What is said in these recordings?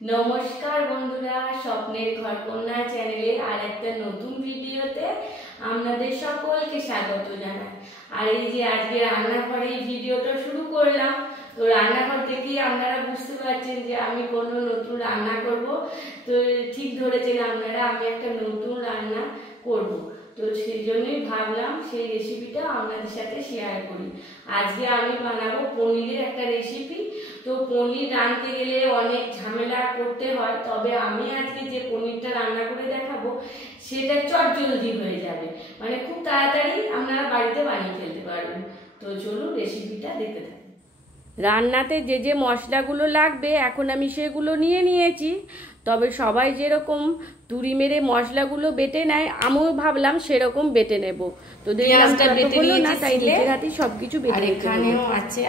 নমস্কার বন্ধুরা, স্বপ্নের ঘরকন্যা চ্যানেলে আর একটা নতুন ভিডিওতে আপনাদের সকলকে স্বাগত জানাই। আর এই যে আজকে রান্নাঘরে এই ভিডিওটা শুরু করলাম, তো রান্নাঘর থেকেই আপনারা বুঝতে পারছেন যে আমি কোনো নতুন রান্না করব। তো ঠিক ধরেছেন আপনারা, আমি একটা নতুন রান্না করব। তো সেই জন্যই ভাবলাম সেই রেসিপিটা আপনাদের সাথে শেয়ার করি। আজকে আমি বানাবো পনিরের একটা রেসিপি। তো পনির রাঁধতে গেলে অনেক ঝামেলা করতে হয়, তবে আমি আজকে যে পনিরটা রান্না করে দেখাবো সেটা চটজলদি হয়ে যাবে, মানে খুব তাড়াতাড়ি আপনারা বাড়িতে বানিয়ে ফেলতে পারবেন। তো চলুন রেসিপিটা দেখতে থাকুন। রান্নাতে যে যে মশলাগুলো লাগবে এখন আমি সেগুলো নিয়ে নিয়েছি, তবে সবাই যেরকম তুড়ি মেরে মশলাগুলো বেটে নেয় আমিও ভাবলাম সেরকম বেটে নেব। তো পেঁয়াজটা বেটে নিয়েছি, তাইলে রাতে সবকিছু বেটে। আর এখানেও আছে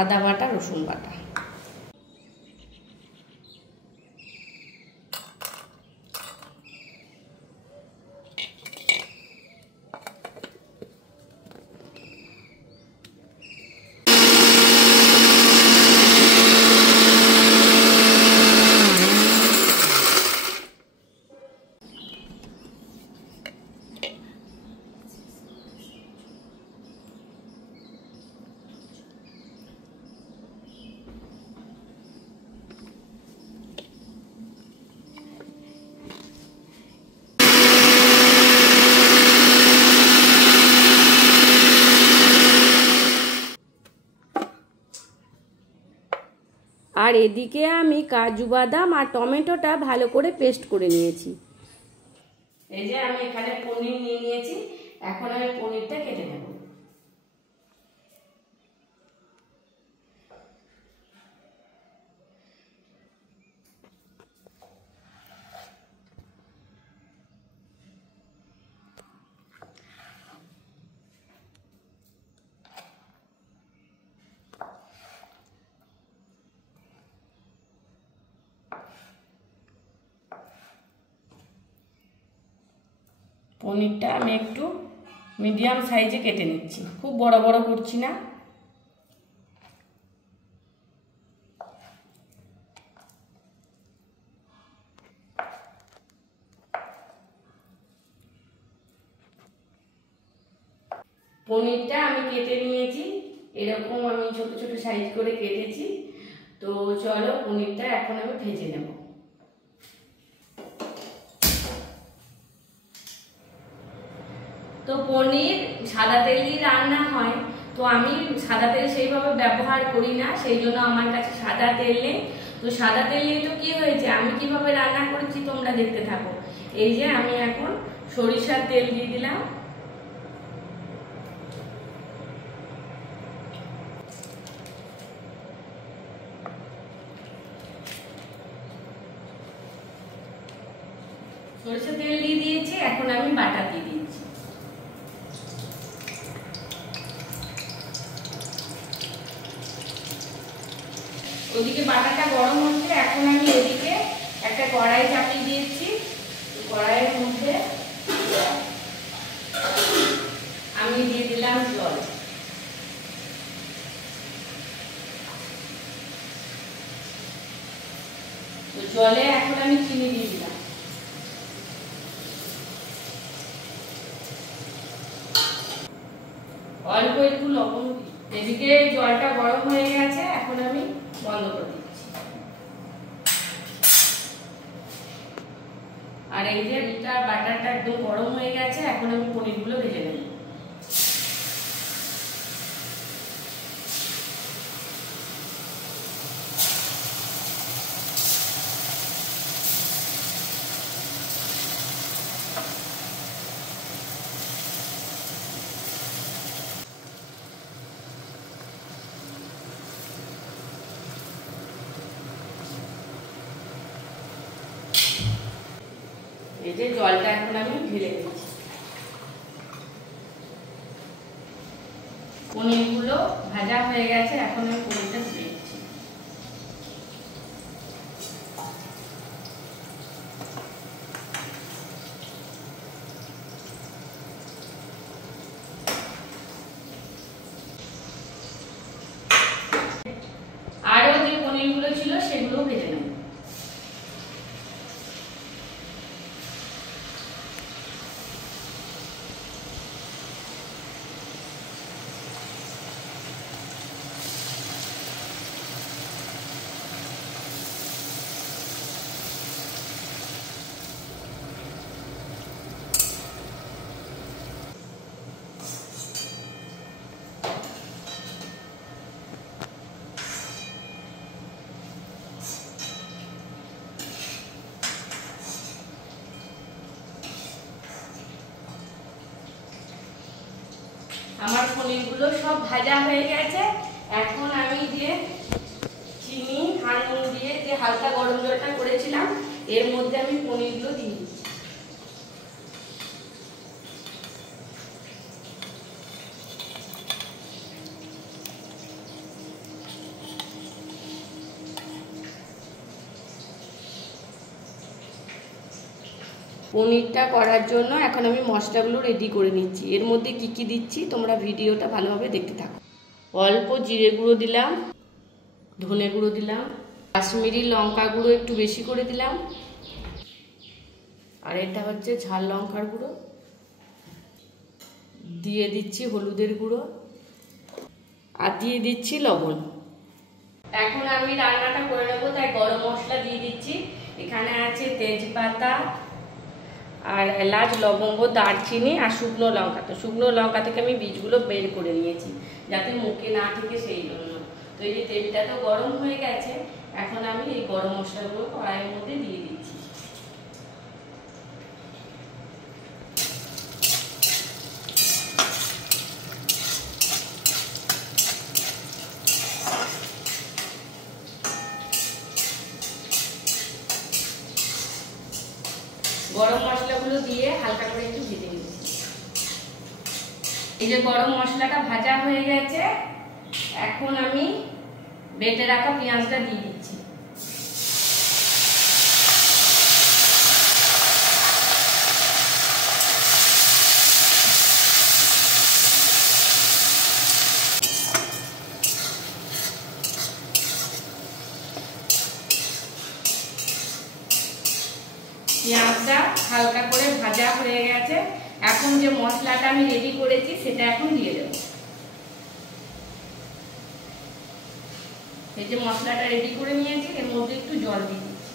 আদা বাটা রসুন বাটা। আর এদিকে আমি কাজু বাদাম আর টমেটোটা ভালো করে পেস্ট করে নিয়েছি। এই যে আমি এখানে পনির নিয়ে নিয়েছি, এখন আমি পনিরটা কেটে নেব। পনিরটা আমি একটু মিডিয়াম সাইজে কেটে নিচ্ছি, খুব বড় বড় করছি না। পনিরটা আমি কেটে নিয়েছি, এরকম আমি ছোট ছোট সাইজ করে কেটেছি। তো চলো পনিরটা এখন আমি ভেজে নেব। তো পনির সাদা তেল দিয়ে রান্না হয়, তো আমি সাদা তেল সেইভাবে ব্যবহার করি না, সেই জন্য আমার কাছে সাদা তেল নেই। তো সাদা তেল নিয়ে তো কি হয়েছে, আমি কিভাবে রান্না করেছি তোমরা দেখতে থাকো। এই যে আমি এখন সরিষার তেল দিয়ে দিলাম। সরিষার তেল দিয়ে দিয়েছি, এখন আমি বাটা দিয়ে দিচ্ছি। ওদিকে বাটাটা গরম হচ্ছে, এখন আমি এদিকে একটা কড়াই চাপিয়ে দিয়েছি। কড়াইয়ের মধ্যে আমি দিয়ে দিলাম জল। তো জলে এখন আমি চিনি দিয়ে দিলাম। অল্প একটু লবণ। এদিকে জলটা গরম হয়ে গেছে, এখন আমি বন্ধ করে দিচ্ছি। আর এই যে বাটারটা একদম গরম হয়ে গেছে, এখন আমি পনিরগুলো ভেজে নেব। এই যে জলটা এখন আমি ঢেলে দিচ্ছি। পনিরগুলো ভাজা হয়ে গেছে, এখন আমি পনিরটা তুলে দিচ্ছি। আরো যে পনিরগুলো ছিল সেগুলো ভেজে নেব। আমার পনিরগুলো সব ভাজা হয়ে গেছে। এখন আমি যে চিনি আর নুন দিয়ে যে হালকা গরম জলটা করেছিলাম এর মধ্যে আমি পনিরগুলো দিয়ে দিচ্ছি। পনিরটা করার জন্য এখন আমি মশলাগুলো রেডি করে নিচ্ছি। এর মধ্যে কি কি দিচ্ছি তোমরা ভিডিওটা ভালোভাবে দেখতে থাকো। অল্প জিরে গুঁড়ো দিলাম, ধনে গুঁড়ো দিলাম, কাশ্মীরি লঙ্কা গুঁড়ো একটু বেশি করে দিলাম, আর এটা হচ্ছে ঝাল লঙ্কার গুঁড়ো, দিয়ে দিচ্ছি হলুদের গুঁড়ো, আর দিয়ে দিচ্ছি লবণ। এখন আমি রান্নাটা করে নেবো, তাই গরম মশলা দিয়ে দিচ্ছি। এখানে আছে তেজপাতা আর এলাচ, লবঙ্গ, দারচিনি আর শুকনো লঙ্কা। তো শুকনো লঙ্কা থেকে আমি বীজগুলো বের করে নিয়েছি যাতে মুখে না ঠেকে, সেই জন্য। তো এই যে তেলটা তো গরম হয়ে গেছে, এখন আমি এই গরম মশলাগুলো কড়াইয়ের মধ্যে দিয়ে দিচ্ছি। গরম মশলাগুলো দিয়ে হালকা করে একটু ভেজে নিচ্ছি। এই যে গরম মশলাটা ভাজা হয়ে গেছে, এখন আমি বেটে রাখা পেঁয়াজটা দিয়ে দিচ্ছি। পেঁয়াজটা হালকা করে ভাজা হয়ে গেছে, এখন যে মশলাটা আমি রেডি করেছি সেটা এখন দিয়ে দেব। এই যে মশলাটা রেডি করে নিয়েছি, এর মধ্যে একটু জল দিয়ে দিচ্ছি।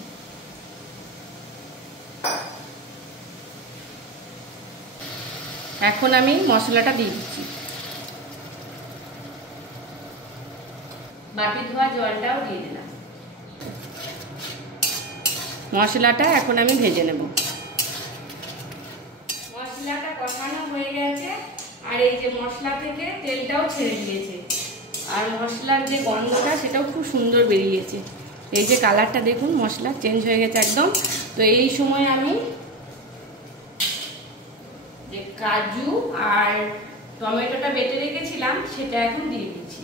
এখন আমি মশলাটা দিয়ে দিচ্ছি। বাটি ধোয়া জলটাও দিয়ে দিলাম। মশলাটা এখন আমি ভেজে নেব। মশলাটা কষানো হয়ে গেছে, আর এই যে মশলা থেকে তেলটাও ছেড়ে দিয়েছে, আর মশলার যে গন্ধটা সেটাও খুব সুন্দর বেরিয়েছে। এই যে কালারটা দেখুন, মশলা চেঞ্জ হয়ে গেছে একদম। তো এই সময় আমি যে কাজু আর টমেটোটা বেটে রেখেছিলাম সেটা এখন দিয়ে দিচ্ছি।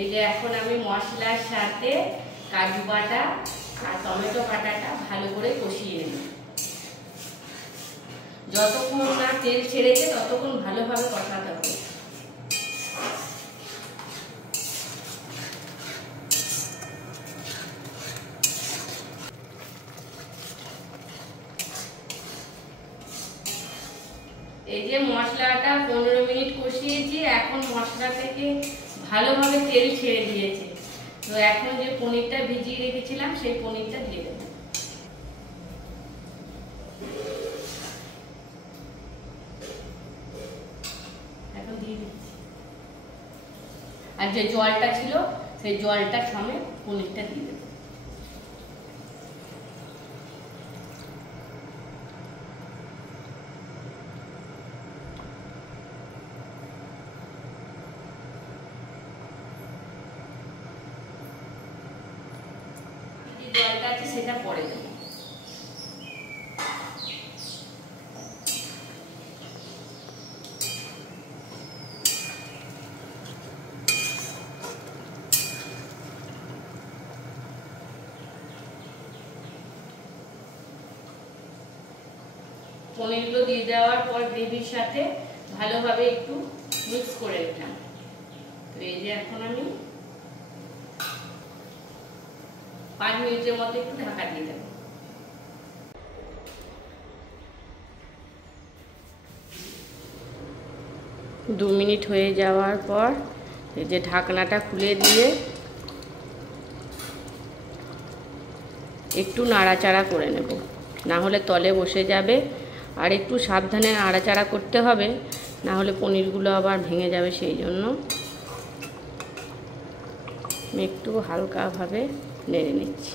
এই যে এখন আমি মশলার সাথে কাজু বাটা আর টমেটো বাটাটা ভালো করে কষিয়ে নেব। যতক্ষণ না তেল ছেড়েছে ততক্ষণ ভালোভাবে কষাতে হবে। এই যে মশলাটা 15 মিনিট কষিয়েছি, এখন মশলা থেকে ভালোভাবে তেল ছেড়ে দিয়েছে। তো এখন যে পনিরটা ভিজিয়ে রেখেছিলাম সেই পনিরটা দিয়ে দেব। এখন দিয়ে দিচ্ছি, আর যে জলটা ছিল সেই জলটা সমেত পনিরটা দিয়ে দেব। জলটা আছে সেটা পরে দেব। পনিরগুলো দিয়ে দেওয়ার পর গ্রেভির সাথে ভালোভাবে একটু মিক্স করে নিলাম। তো এই যে এখন আমি 5 মিনিটের মতো একটু ঢাকা দিয়ে দেব। দু মিনিট হয়ে যাওয়ার পর এই যে ঢাকনাটা খুলে দিয়ে একটু নাড়াচাড়া করে নেব, না হলে তলে বসে যাবে। আর একটু সাবধানে নাড়াচাড়া করতে হবে, না হলে পনিরগুলো আবার ভেঙে যাবে। সেই জন্য একটু হালকাভাবে নেড়ে নিচ্ছি।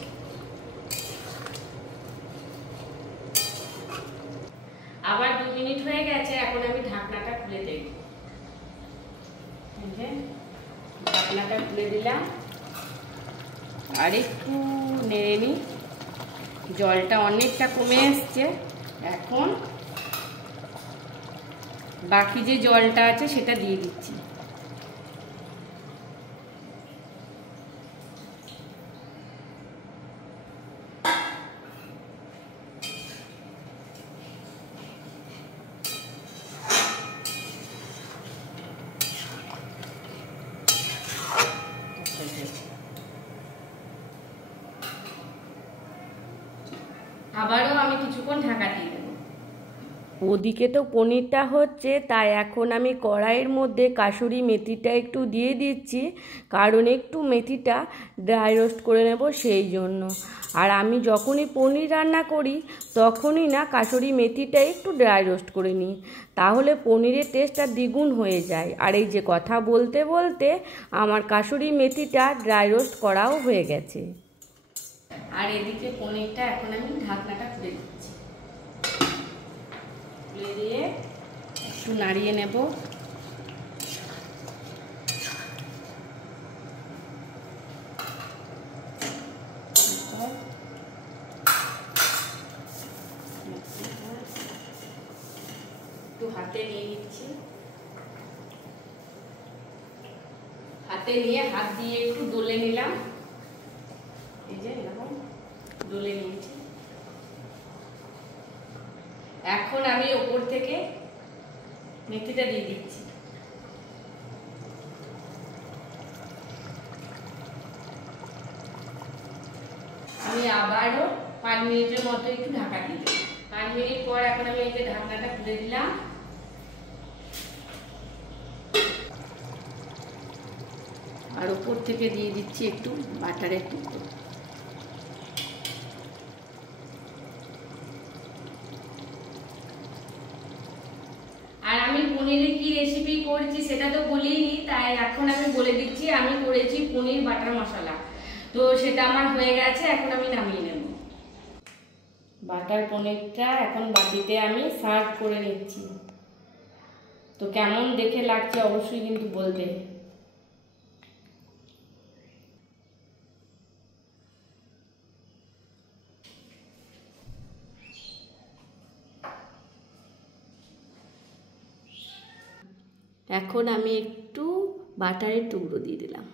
আবার 2 মিনিট হয়ে গেছে, এখন আমি ঢাকনাটা খুলে দেব। ঢাকনাটা খুলে দিলাম, আর একটু নেড়ে নিই। জলটা অনেকটা কমে এসছে। এখন বাকি যে জলটা আছে সেটা দিয়ে দিচ্ছি। আবারও আমি কিছুক্ষণ ঢাকা দিয়ে দেব। ওদিকে তো পনিরটা হচ্ছে, তাই এখন আমি কড়াইয়ের মধ্যে কাসুরি মেথিটা একটু দিয়ে দিচ্ছি, কারণ একটু মেথিটা ড্রাই রোস্ট করে নেব সেই জন্য। আর আমি যখনই পনির রান্না করি তখনই না কাসুরি মেথিটা একটু ড্রাই রোস্ট করে নিই, তাহলে পনিরের টেস্টটা দ্বিগুণ হয়ে যায়। আর এই যে কথা বলতে বলতে আমার কাসুরি মেথিটা ড্রাই রোস্ট করাও হয়ে গেছে। আর এদিকে পনিরটা এখন আমি ঢাকনাটা খুলে দিচ্ছি। খুলে দিয়ে একটু নাড়িয়ে নেব। একটু হাতে নিয়ে নিচ্ছি। হাতে নিয়ে হাত দিয়ে একটু ডলে নিলাম। এই যে এরকম ডলে নিয়েছি। এখন আমি ওপর থেকে মেথিটা দিয়ে দিচ্ছি। আমি আবারও 5 মিনিটের মতো একটু ঢাকা দিয়ে দেব। 5 মিনিট পর এখন আমি এই যে ঢাকনাটা খুলে দিলাম। আর ওপর থেকে দিয়ে দিচ্ছি একটু বাটারের টুকরো। আর আমি পনিরের কি রেসিপি করছি সেটা তো বলিনি, তাই এখন আমি বলে দিচ্ছি। আমি করেছি পনির বাটার মশলা, তো সেটা আমার হয়ে গেছে। এখন আমি নামিয়ে নেব। বাটার পনিরটা এখন বাটিতে আমি সার্ভ করে নিচ্ছি। তো কেমন দেখে লাগছে অবশ্যই কিন্তু বলবে। এখন আমি একটু বাটারের টুকরো দিয়ে দিলাম।